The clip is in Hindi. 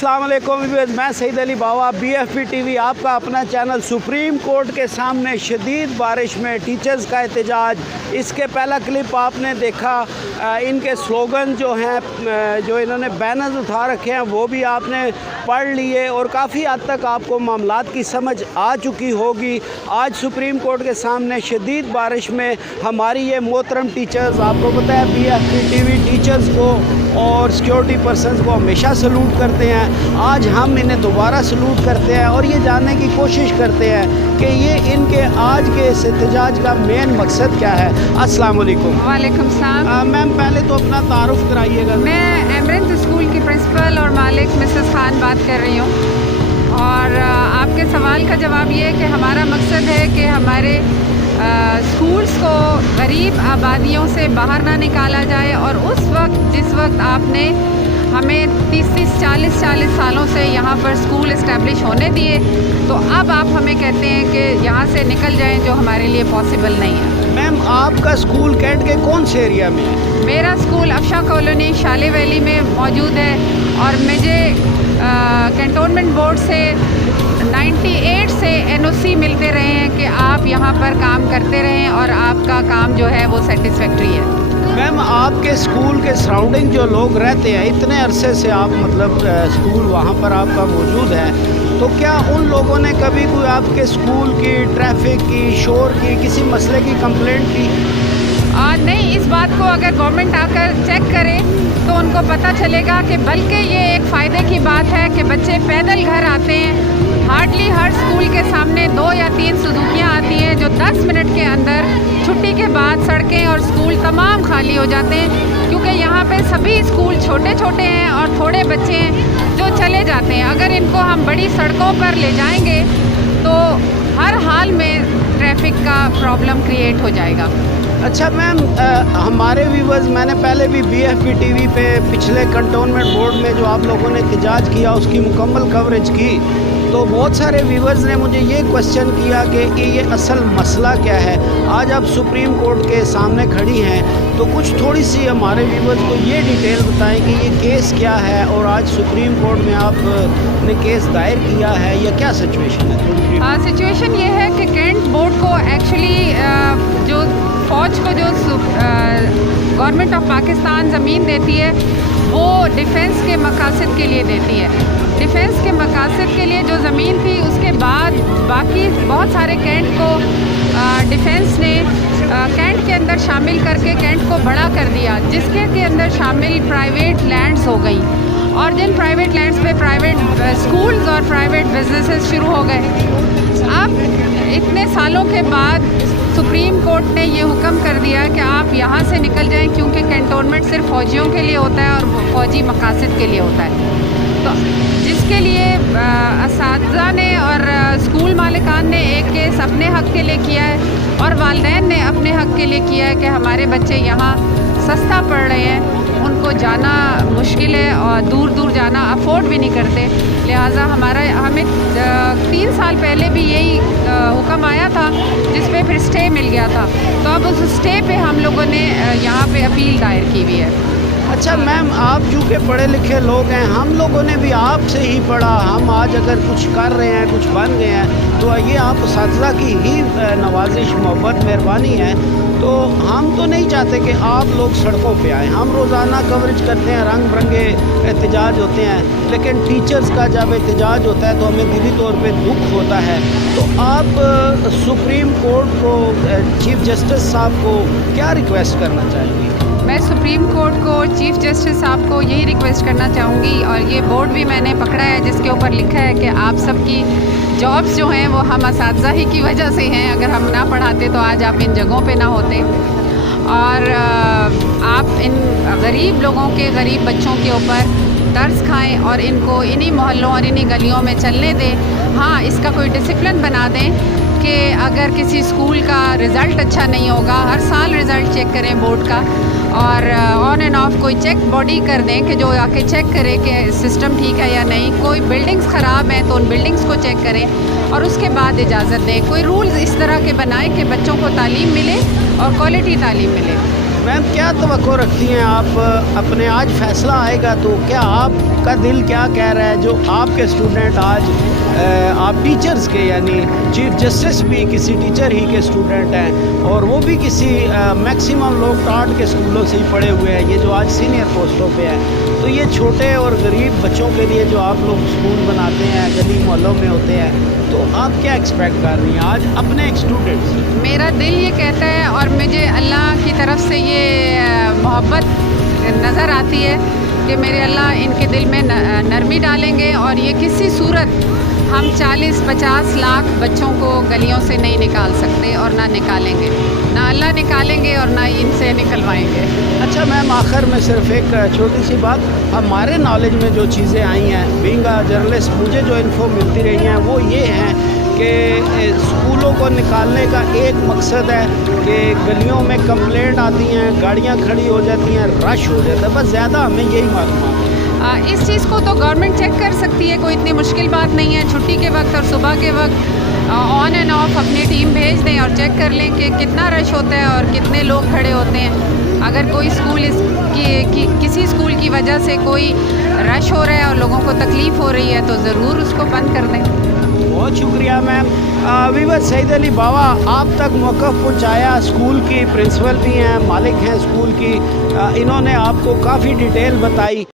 अस्सलाम वालेकुम व्यूअर्स, मैं सईद अली बावा, BFP TV आपका अपना चैनल। सुप्रीम कोर्ट के सामने शदीद बारिश में टीचर्स का एहतजाज। इसके पहला क्लिप आपने देखा, इनके स्लोगन जो हैं, जो इन्होंने बैनर्स उठा रखे हैं वो भी आपने पढ़ लिए और काफ़ी हद तक आपको मामलात की समझ आ चुकी होगी। आज सुप्रीम कोर्ट के सामने शदीद बारिश में हमारी ये मोहतरम टीचर्स, आपको पता है BFP TV टीचर्स को और सिक्योरिटी पर्सनस को हमेशा सलूट करते हैं। आज हम इन्हें दोबारा सलूट करते हैं और ये जानने की कोशिश करते हैं कि ये इनके आज के इस एहतजाज का मेन मकसद क्या है। अस्सलाम वालेकुम। वालेकुम सलाम। मैम पहले तो अपना तारुफ कराइएगा। मैं एमरेंथ स्कूल की प्रिंसिपल और मालिक मिसेस खान बात कर रही हूँ। और आपके सवाल का जवाब ये है कि हमारा मकसद है कि हमारे स्कूल्स को गरीब आबादियों से बाहर ना निकाला जाए। और उस वक्त जिस वक्त आपने हमें 30-40 सालों से यहाँ पर स्कूल इस्टेब्लिश होने दिए, तो अब आप हमें कहते हैं कि यहाँ से निकल जाएं, जो हमारे लिए पॉसिबल नहीं है। मैम आपका स्कूल कैंट के कौन से एरिया में है? मेरा स्कूल अफशा कॉलोनी शाले वैली में मौजूद है और मुझे कैंटोनमेंट बोर्ड से 98 से NOC मिलते रहे हैं कि आप यहाँ पर काम करते रहें और आपका काम जो है वो सेटिस्फैक्ट्री है। मैम आपके स्कूल के सराउंडिंग जो लोग रहते हैं, इतने अरसे से आप मतलब स्कूल वहाँ पर आपका मौजूद है, तो क्या उन लोगों ने कभी कोई आपके स्कूल की ट्रैफिक की, शोर की, किसी मसले की कंप्लेंट की? नहीं, इस बात को अगर गवर्नमेंट आकर चेक करे तो उनको पता चलेगा कि बल्कि ये एक फ़ायदे की बात है कि बच्चे पैदल घर आते हैं। हार्डली हर स्कूल के सामने 2 या 3 सुजुकियाँ आती हैं जो 10 मिनट के अंदर छुट्टी के बाद सड़कें और स्कूल तमाम खाली हो जाते हैं, क्योंकि यहाँ पे सभी स्कूल छोटे छोटे हैं और थोड़े बच्चे हैं जो चले जाते हैं। अगर इनको हम बड़ी सड़कों पर ले जाएंगे तो हर हाल में ट्रैफिक का प्रॉब्लम क्रिएट हो जाएगा। अच्छा मैम, हमारे व्यूवर्स, मैंने पहले भी BFP TV पे पिछले कंटोनमेंट बोर्ड में जो आप लोगों ने एहतजाज किया उसकी मुकम्मल कवरेज की, तो बहुत सारे व्यूवर्स ने मुझे ये क्वेश्चन किया कि ये असल मसला क्या है। आज आप सुप्रीम कोर्ट के सामने खड़ी हैं, तो कुछ थोड़ी सी हमारे व्यूवर्स को ये डिटेल बताएं कि ये केस क्या है और आज सुप्रीम कोर्ट में आपने केस दायर किया है, या क्या सिचुएशन है? सिचुएशन ये है कि कैंट बोर्ड को एक्चुअली जो फ़ौज को जो गवर्नमेंट ऑफ पाकिस्तान ज़मीन देती है वो डिफ़ेंस के मकासद के लिए देती है। डिफ़ेंस के मकासद के लिए जो ज़मीन थी, उसके बाद बाकी बहुत सारे कैंट को डिफ़ेंस ने कैंट के अंदर शामिल करके कैंट को बड़ा कर दिया, जिसके के अंदर शामिल प्राइवेट लैंड्स हो गई। और जिन प्राइवेट लैंड्स पे प्राइवेट स्कूल्स और प्राइवेट बिजनेसेस शुरू हो गए। अब इतने सालों के बाद सुप्रीम कोर्ट ने ये हुक्म कर दिया कि आप यहाँ से निकल जाएं, क्योंकि कैंटोनमेंट सिर्फ फ़ौजियों के लिए होता है और फ़ौजी मकासद के लिए होता है। तो जिसके लिए असातिज़ा ने और स्कूल मालिकान ने एक केस अपने हक़ के लिए किया है और वालिदैन ने अपने हक़ के लिए किया है कि हमारे बच्चे यहाँ सस्ता पढ़ रहे हैं, उनको जाना मुश्किल है और दूर दूर जाना अफोर्ड भी नहीं करते। लिहाजा हमें 3 साल पहले भी यही हुक्म आया था, जिस पे फिर स्टे मिल गया था। तो अब उस स्टे पे हम लोगों ने यहाँ पे अपील दायर की हुई है। अच्छा मैम, आप चूँकि पढ़े लिखे लोग हैं, हम लोगों ने भी आपसे ही पढ़ा। हम आज अगर कुछ कर रहे हैं, कुछ बन गए हैं, तो ये आप असातिज़ा की ही नवाजिश, मोहब्बत, मेहरबानी है। तो हम तो नहीं चाहते कि आप लोग सड़कों पे आएँ। हम रोज़ाना कवरेज करते हैं, रंग बिरंगे एहतजाज होते हैं, लेकिन टीचर्स का जब एहतजाज होता है तो हमें दिली तौर पे दुख होता है। तो आप सुप्रीम कोर्ट को, चीफ जस्टिस साहब को क्या रिक्वेस्ट करना चाहेंगी? मैं सुप्रीम कोर्ट को, चीफ जस्टिस साहब को यही रिक्वेस्ट करना चाहूँगी, और ये बोर्ड भी मैंने पकड़ा है जिसके ऊपर लिखा है कि आप सबकी जॉब्स जो हैं वो हम असातिज़ा ही की वजह से हैं। अगर हम ना पढ़ाते तो आज आप इन जगहों पे ना होते। और आप इन गरीब लोगों के, गरीब बच्चों के ऊपर तरस खाएं और इनको इन्हीं मोहल्लों और इन्हीं गलियों में चलने दें। हाँ, इसका कोई डिसिप्लिन बना दें कि अगर किसी स्कूल का रिज़ल्ट अच्छा नहीं होगा, हर साल रिज़ल्ट चेक करें बोर्ड का, और ऑन एंड ऑफ कोई चेक बॉडी कर दें कि जो आके चेक करे कि सिस्टम ठीक है या नहीं। कोई बिल्डिंग्स ख़राब हैं तो उन बिल्डिंग्स को चेक करें और उसके बाद इजाज़त दें। कोई रूल्स इस तरह के बनाएं कि बच्चों को तालीम मिले और क्वालिटी तालीम मिले। मैम क्या तवक्को रखती हैं आप अपने, आज फैसला आएगा तो क्या आपका दिल क्या कह रहा है जो आपके स्टूडेंट आज आप टीचर्स के यानी चीफ जस्टिस भी किसी टीचर ही के स्टूडेंट हैं और वो भी किसी मैक्सिमम लोग टाट के स्कूलों से ही पढ़े हुए हैं, ये जो आज सीनियर पोस्टों पे हैं, तो ये छोटे और गरीब बच्चों के लिए जो आप लोग स्कूल बनाते हैं गली मोहल्लों में होते हैं, तो आप क्या एक्सपेक्ट कर रही हैं आज अपने एक स्टूडेंट से? मेरा दिल ये कहता है और मुझे अल्लाह की तरफ से ये मोहब्बत नज़र आती है कि मेरे अल्लाह इनके दिल में नरमी डालेंगे और ये किसी सूरत हम 40-50 लाख बच्चों को गलियों से नहीं निकाल सकते और ना निकालेंगे, ना अल्लाह निकालेंगे और ना इनसे निकलवाएंगे। अच्छा मैम, आखिर में सिर्फ एक छोटी सी बात, हमारे नॉलेज में जो चीज़ें आई हैं, बीइंग अ जर्नलिस्ट मुझे जो इन्फो मिलती रही हैं वो ये हैं कि स्कूलों को निकालने का एक मकसद है कि गलियों में कंप्लेंट आती हैं, गाड़ियाँ खड़ी हो जाती हैं, रश हो जाता है, बस ज़्यादा हमें यही मालूम है। इस चीज़ को तो गवर्नमेंट चेक कर सकती है, कोई इतनी मुश्किल बात नहीं है। छुट्टी के वक्त और सुबह के वक्त ऑन एंड ऑफ अपनी टीम भेज दें और चेक कर लें कि कितना रश होता है और कितने लोग खड़े होते हैं। अगर कोई स्कूल किसी स्कूल की वजह से कोई रश हो रहा है और लोगों को तकलीफ़ हो रही है तो ज़रूर उसको बंद कर दें। बहुत शुक्रिया मैम। वीवर सईद अली बावा आप तक मौक़िफ़ पहुँचाया, स्कूल की प्रिंसिपल भी हैं, मालिक हैं स्कूल की, इन्होंने आपको काफ़ी डिटेल बताई।